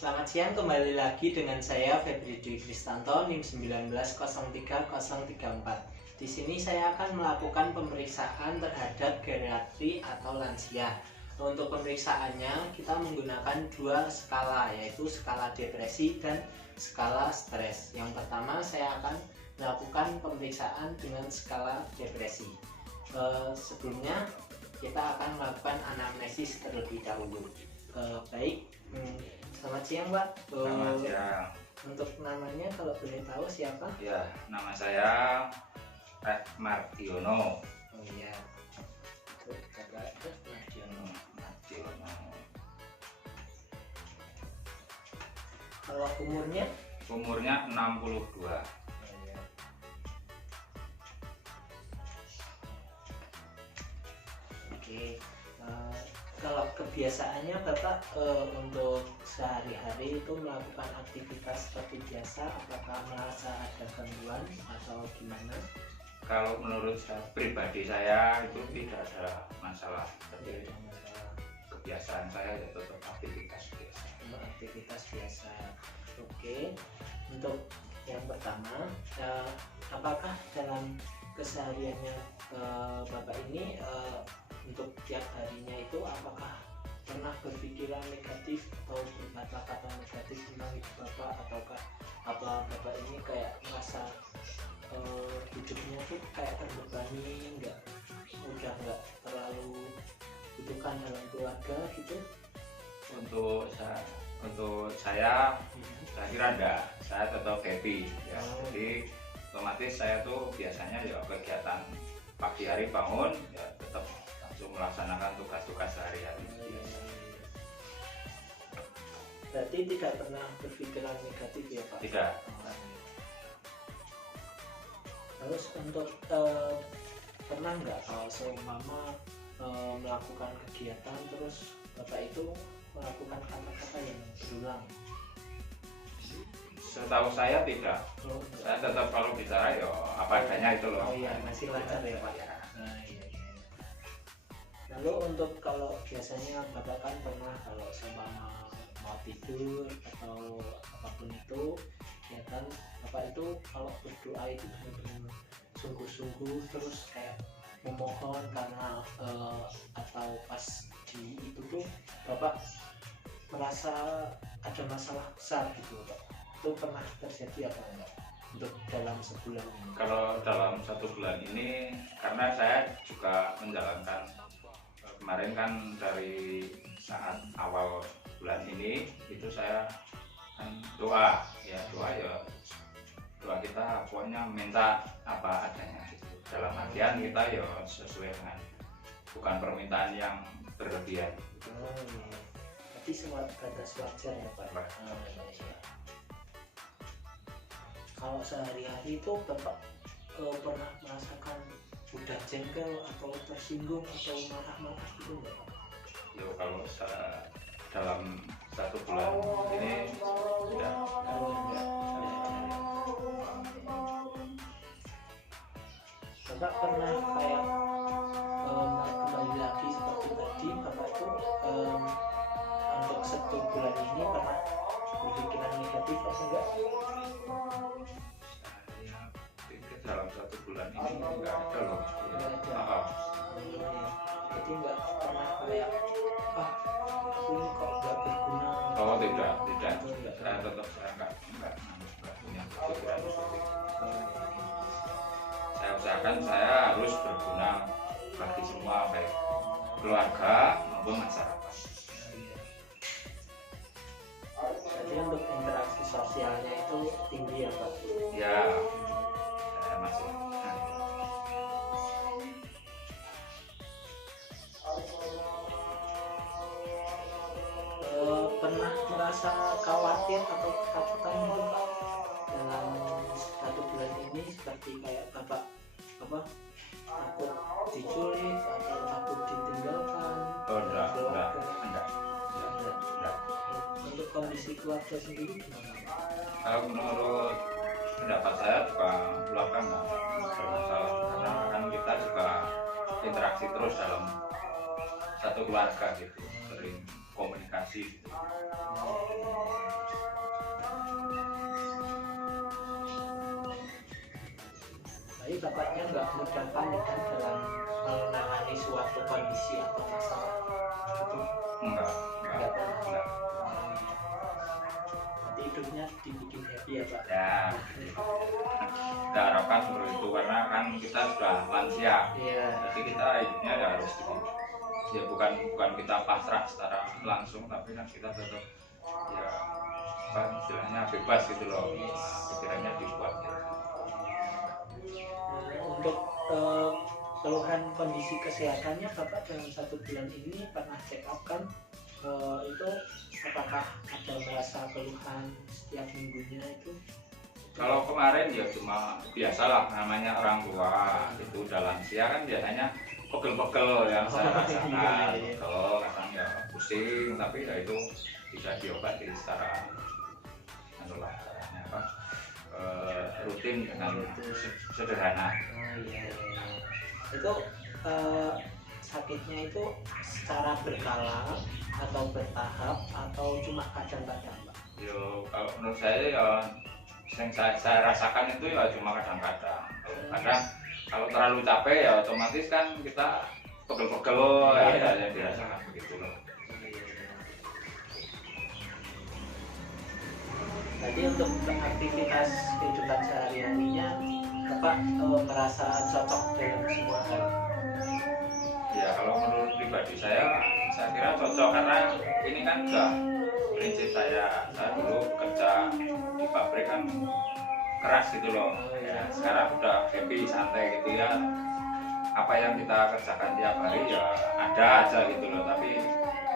Selamat siang, kembali lagi dengan saya Febri Dwi Kristanto NIM 1903034. Di sini saya akan melakukan pemeriksaan terhadap geriatri atau lansia. Untuk pemeriksaannya kita menggunakan dua skala, yaitu skala depresi dan skala stres. Yang pertama saya akan melakukan pemeriksaan dengan skala depresi. Sebelumnya kita akan melakukan anamnesis terlebih dahulu. Baik, selamat siang Pak. Selamat siang. Untuk namanya kalau boleh tahu siapa? Ya, nama saya F. Mardiono. Oh iya, Mardiono. Kalau umurnya? Umurnya 62. Oke. Kalau kebiasaannya Bapak untuk sehari-hari itu melakukan aktivitas seperti biasa, apakah merasa ada gangguan atau gimana? Kalau menurut saya pribadi saya itu tidak ada masalah. Jadi kebiasaan saya ya tetap aktivitas biasa. Aktivitas biasa. Oke. Untuk yang pertama, apakah dalam kesehariannya Bapak ini untuk tiap harinya itu apakah pernah berpikiran negatif atau berkata-kata negatif tentang hidup Bapak, ataukah Bapak ini kayak merasa hidupnya tuh kayak terbebani, udah nggak terlalu butuhkan dalam keluarga gitu? Untuk saya kira enggak, saya tetap happy ya. Jadi otomatis saya tuh biasanya ya kegiatan pagi hari bangun ya tetap langsung melaksanakan tugas-tugas sehari-hari. Berarti tidak pernah berpikiran negatif ya Pak? Tidak. Terus untuk pernah nggak kalau seumpama melakukan kegiatan terus Bapak itu melakukan kata-kata yang berulang? Setahu saya tidak. Saya tetap kalau bicara ya apa adanya itu loh. Oh iya, masih lancar ya Pak. Nah, iya. Lalu untuk kalau biasanya Bapak kan pernah kalau seumpama mau tidur atau apapun itu, ya kan Bapak itu kalau berdoa itu benar-benar sungguh-sungguh terus kayak memohon karena atau pas di itu tuh Bapak merasa ada masalah besar gitu Pak. Itu pernah terjadi apa enggak untuk dalam sebulan ini? Kalau dalam 1 bulan ini karena saya juga menjalankan kemarin kan dari saat awal bulan ini itu saya kan doa kita pokoknya minta apa adanya gitu. Dalam artian kita ya sesuai dengan bukan permintaan yang berlebihan. Oh iya. Berarti semua batas wajar ya Pak. Iya. Kalau sehari-hari itu Bapak pernah merasakan udah jengkel atau tersinggung atau marah-marah gitu enggak Pak? Ya kalau dalam 1 bulan ini sudah Enggak. Bapak pernah kayak kembali lagi seperti tadi Bapak itu untuk 1 bulan ini pernah berpikiran negatif atau enggak? Dalam 1 bulan ini enggak ada loh. Jadi enggak pernah kayak aku ini kok enggak berguna. Oh tidak. Saya tetap enggak punya pikiran seperti itu. Saya usahakan saya harus berguna bagi semua, baik keluarga maupun masyarakat. Jadi untuk interaksi sosialnya itu tinggi ya Pak? Ya, saya masih pernah merasa khawatir atau ketakutan gitu Pak dalam 1 bulan ini, seperti kayak Bapak takut diculik atau takut ditinggalkan? enggak. Untuk kondisi keluarga sendiri gimana? Kalau menurut pendapat saya juga keluarga enggak bermasalah karena kan kita juga interaksi terus dalam satu keluarga gitu, sering komunikasi gitu. Jadi bapaknya nggak mudah panik kan dalam menangani suatu kondisi atau masalah itu? Enggak. Nanti hidupnya dibikin happy ya Pak? Ya, kita harapkan seperti itu karena kan kita sudah lansia. Iya. Jadi kita hidupnya ya harus ya bukan kita pasrah secara langsung, tapi kan kita tetap ya apa istilahnya bebas gitu loh, pikirannya dibuat gitu. Untuk keluhan kondisi kesehatannya Bapak dalam 1 bulan ini pernah check up kan? Itu apakah ada merasa keluhan setiap minggunya itu? Kalau kemarin ya cuma biasalah, namanya orang tua itu udah lansia kan biasanya pegel-pegel yang saya rasakan, kalau kadang ya pusing, tapi ya itu bisa diobati secara rutin dengan sederhana. Iya. Itu sakitnya itu secara berkala atau bertahap atau cuma kadang-kadang Pak? Yo, kalau menurut saya ya yang saya rasakan itu ya cuma kadang-kadang. Kadang kalau terlalu capek ya otomatis kan kita pegel-pegel ya yang dirasakan begitu loh. Jadi untuk aktivitas kehidupan sehari-harinya Bapak merasa cocok dalam semua hal? Ya kalau menurut pribadi saya kira cocok karena ini kan udah prinsip saya dulu kerja di pabrik kan keras gitu loh. Ya, sekarang udah happy santai gitu ya. Apa yang kita kerjakan tiap hari ya ada aja gitu loh, tapi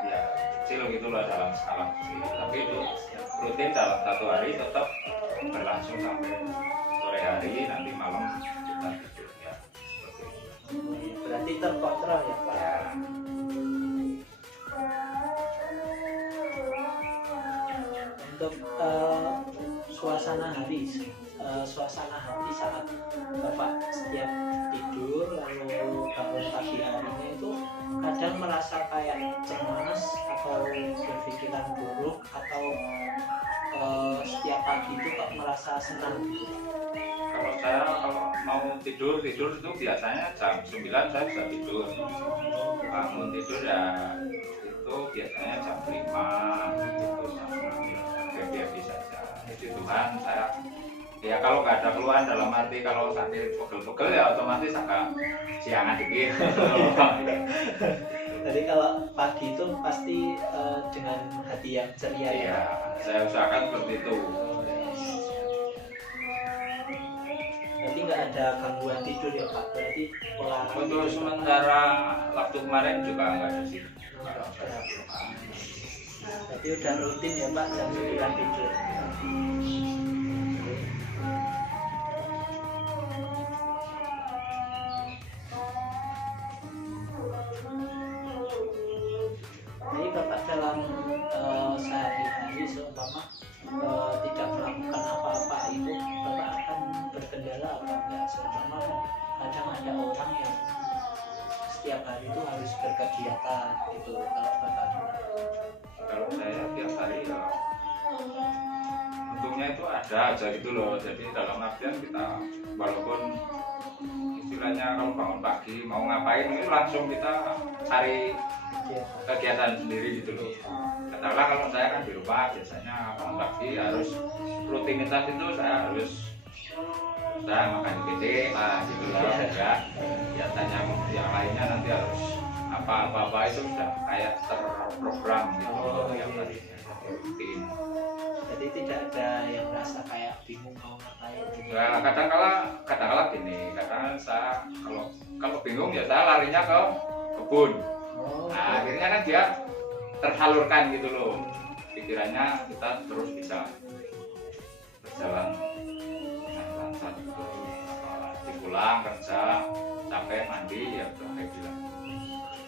ya kecil gitu loh dalam skala kecil. Tapi itu rutin dalam 1 hari tetap berlangsung sampai sore hari, nanti malam kita tidur ya seperti itu. Berarti terkontrol ya Pak? Ya. Untuk suasana hati saat Bapak setiap tidur lalu bangun pagi harinya itu kadang merasa kayak cemas atau berpikiran buruk atau setiap pagi itu kok merasa senang gitu? Kalau mau tidur itu biasanya jam 9 saya bisa tidur. Bangun tidur ya itu biasanya jam 5 gitu, jam 6 ya happy saja. Jadi Tuhan saya ya kalau nggak ada keluhan dalam arti kalau sakit pegel-pegel ya otomatis agak siangan dikit. Jadi kalau pagi itu pasti dengan hati yang ceria ya. Ya, Saya usahakan seperti itu. Berarti nggak ada gangguan tidur ya Pak? Berarti pola Untuk sementara waktu kemarin juga nggak ada sih. Berarti udah rutin ya Pak jam 9 tidur. Jadi Bapak dalam sehari-hari seumpama tidak melakukan apa-apa itu Bapak akan berkendala apa enggak? Seumpama kadang ada orang yang setiap hari itu harus berkegiatan gitu, kalau Bapak gimana? Kalau saya tiap hari ya untungnya itu ada aja gitu loh. Jadi dalam artian kita walaupun istilahnya kalau bangun pagi mau ngapain itu langsung kita cari kegiatan sendiri gitu loh. Katakanlah kalau saya kan di rumah biasanya bangun pagi harus rutinitas itu saya harus makan gede lah gitu loh ya. Biasanya yang lainnya nanti harus apa itu sudah kayak terprogram gitu loh yang tadinya rutin. Jadi tidak ada yang merasa kayak bingung mau ngapain gitu. Nah, kadang-kala gini, kadang saya kalau bingung ya saya larinya ke kebun. Nah, akhirnya kan dia tersalurkan gitu loh. Pikirannya kita terus bisa berjalan dengan lancar terus. Pulang kerja capek mandi ya udah kayak bilang.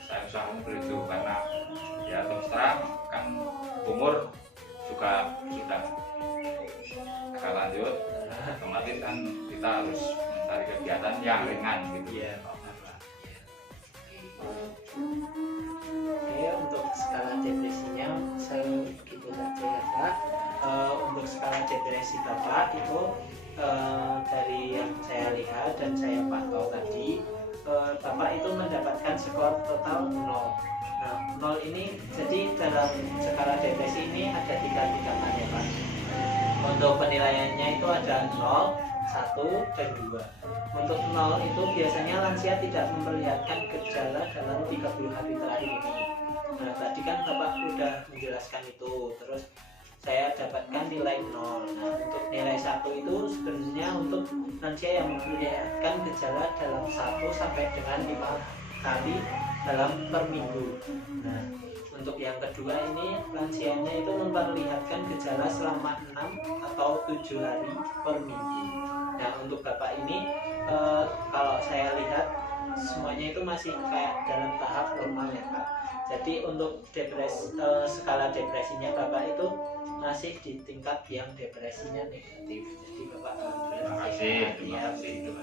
Saya usahakan begitu karena ya terus terang kan umur juga sudah agak lanjut, otomatis kan kita harus mencari kegiatan yang ringan gitu. Iya, Oke, untuk skala depresinya total 0. Nah, 0 ini jadi dalam skala depresi ini ada 3 tingkatan ya Pak. Untuk penilaiannya itu ada 0, 1, dan 2. Untuk 0 itu biasanya lansia tidak memperlihatkan gejala dalam 30 hari terakhir ini. Nah, tadi kan Bapak udah menjelaskan itu, terus saya dapatkan nilai 0. Nah, untuk nilai 1 itu sebenarnya untuk lansia yang memperlihatkan gejala dalam 1 sampai dengan 5 kali dalam per minggu. Nah, untuk yang kedua ini lansianya itu memperlihatkan gejala selama 6 atau 7 hari per minggu. Nah, untuk Bapak ini kalau saya lihat semuanya itu masih kayak dalam tahap normal ya Pak. Jadi untuk skala depresinya Bapak itu masih di tingkat yang depresinya negatif. Jadi Bapak Terima kasih.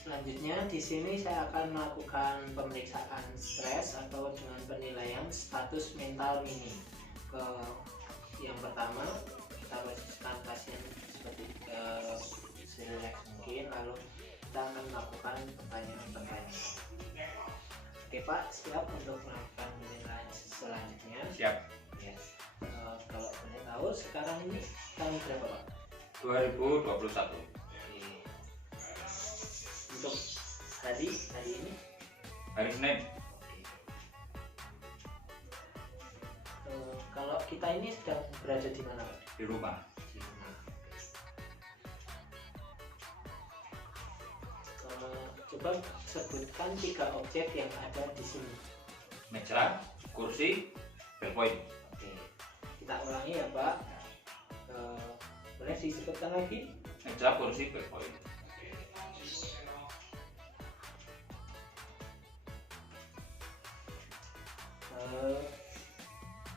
Selanjutnya di sini saya akan melakukan pemeriksaan stres atau dengan penilaian status mental mini. Yang pertama kita posisikan pasien seperti serileks mungkin, lalu kita akan melakukan pertanyaan-pertanyaan. Oke Pak, siap untuk melakukan penilaian selanjutnya? Siap. Ya. Kalau boleh tahu sekarang ini tahun berapa Pak? 2021. Untuk hari ini? Hari Senin. Kalau kita ini sedang berada di mana Pak? Di rumah. Di rumah. Coba sebutkan 3 objek yang ada di sini. Meja, kursi, ballpoint. Oke, kita ulangi ya Pak. Boleh disebutkan lagi? Meja, kursi, ballpoint.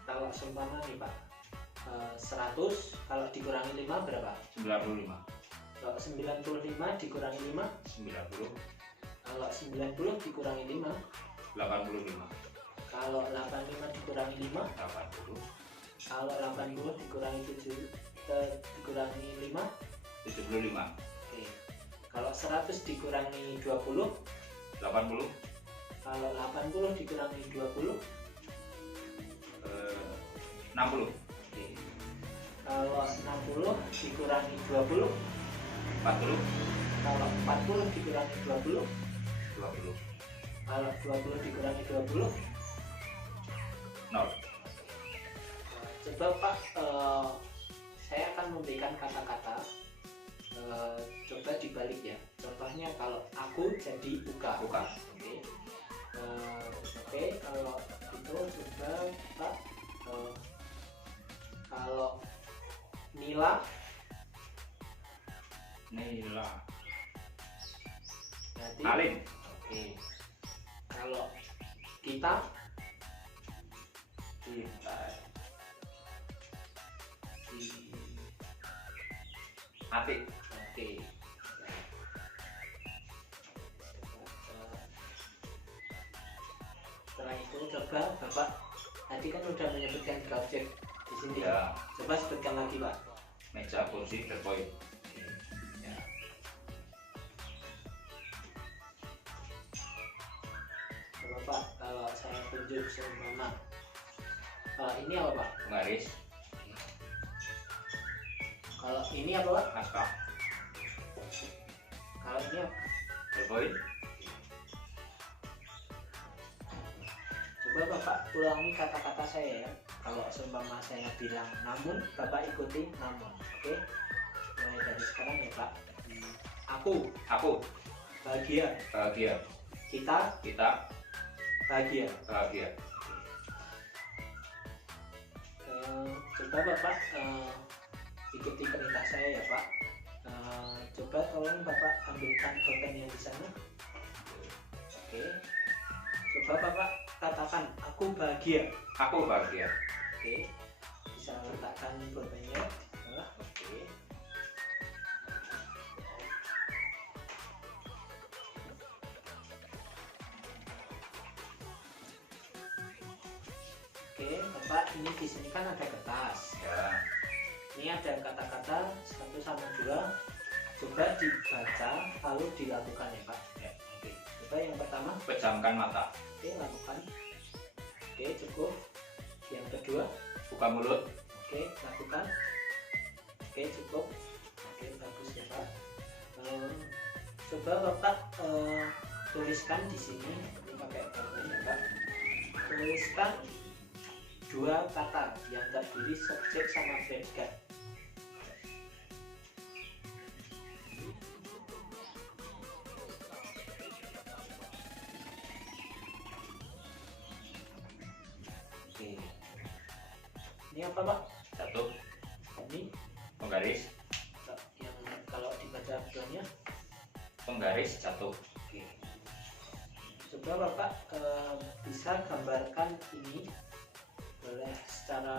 Kalau seumpama nih Pak, 100 kalau dikurangi 5 berapa? 95. Kalau 95 dikurangi 5? 90. Kalau 90 dikurangi 5? 85. Kalau 85 dikurangi 5? 80. Kalau 80 dikurangi 7 dikurangi 5? 75. Oke. Kalau 100 dikurangi 20? 80. Kalau 80 dikurangi 20? 60. Oke. Kalau 60 dikurangi 20? 40. Kalau 40 dikurangi 20? 20. Kalau 20 dikurangi 20? 0. Coba Pak, saya akan memberikan kata-kata. Coba dibalik ya. Contohnya kalau aku jadi buka. Buka. Oke. Oke, kalau itu coba Pak, kalau Nila. Nila. Berarti Alin. oke. Kalau kita. Kita. Atik. Oke. Setelah itu coba Bapak tadi kan udah menyebutkan 3 objek di sini. Ya. Coba sebutkan lagi Pak. Meja, kursi, ballpoint. Ya. Coba Pak, kalau saya tunjuk seumpama ini apa Pak? Penggaris. Kalau ini apa Pak? Naskah. Kalau ini apa? Ballpoint. Coba Bapak ulangi kata-kata saya ya. Kalau seumpama saya bilang namun, Bapak ikuti namun. Oke? Mulai dari sekarang ya Pak. Aku bahagia. Bahagia. Kita Kita bahagia. bahagia. Coba Bapak ikuti perintah saya ya Pak. Coba tolong Bapak ambilkan pulpen yang di sana. Oke. Coba Bapak katakan aku bahagia. Aku bahagia. Oke. Bisa letakkan pulpennya. Oke. Oke, Bapak, ini di sini kan ada kertas. Ya. Ini ada kata-kata 1 sama 2. Coba dibaca lalu dilakukan ya Pak. Ya. Oke. Coba Coba yang pertama. Pejamkan mata. Oke, lakukan. Oke, cukup. Yang kedua. Buka mulut. Oke, lakukan. Oke, cukup. Oke, bagus ya Pak. Coba Bapak tuliskan di sini pakai pulpen ya Pak. Tuliskan 2 kata yang terdiri subjek sama predikat. Oke. Ini apa Pak? Jatuh. Ini Penggaris. yang kalau dibaca bulannya. Penggaris jatuh. Oke. Coba Bapak bisa gambarkan ini, boleh secara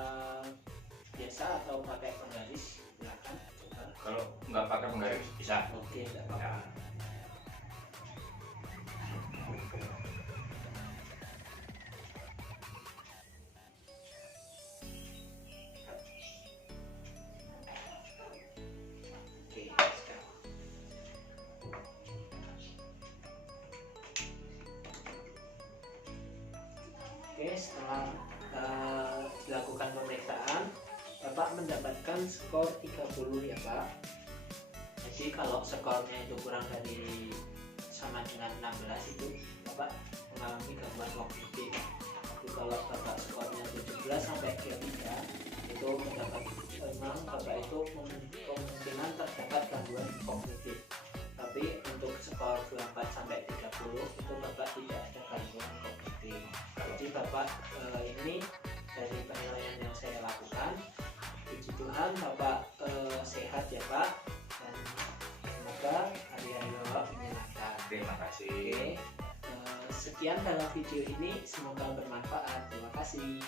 biasa atau pakai penggaris, silakan coba. Kalau nggak pakai penggaris bisa. Oke, nggak apa-apa. Ya. Oke, sekarang. Oke, setelah dilakukan pemeriksaan, Bapak mendapatkan skor 30 ya Pak. Jadi kalau skornya itu kurang dari sama dengan 16 itu Bapak mengalami gangguan kognitif. Tapi kalau Bapak skornya 17 sampai 23 itu memang Bapak itu kemungkinan terdapat gangguan kognitif. Tapi untuk skor 24 sampai 30 itu Bapak tidak ada gangguan kognitif. Jadi Bapak ini dari penilaian yang saya lakukan, puji Tuhan Bapak sehat ya Pak, dan semoga hari-hari Bapak menyenangkan. Terima kasih. Oke, sekian dalam video ini, semoga bermanfaat. Terima kasih.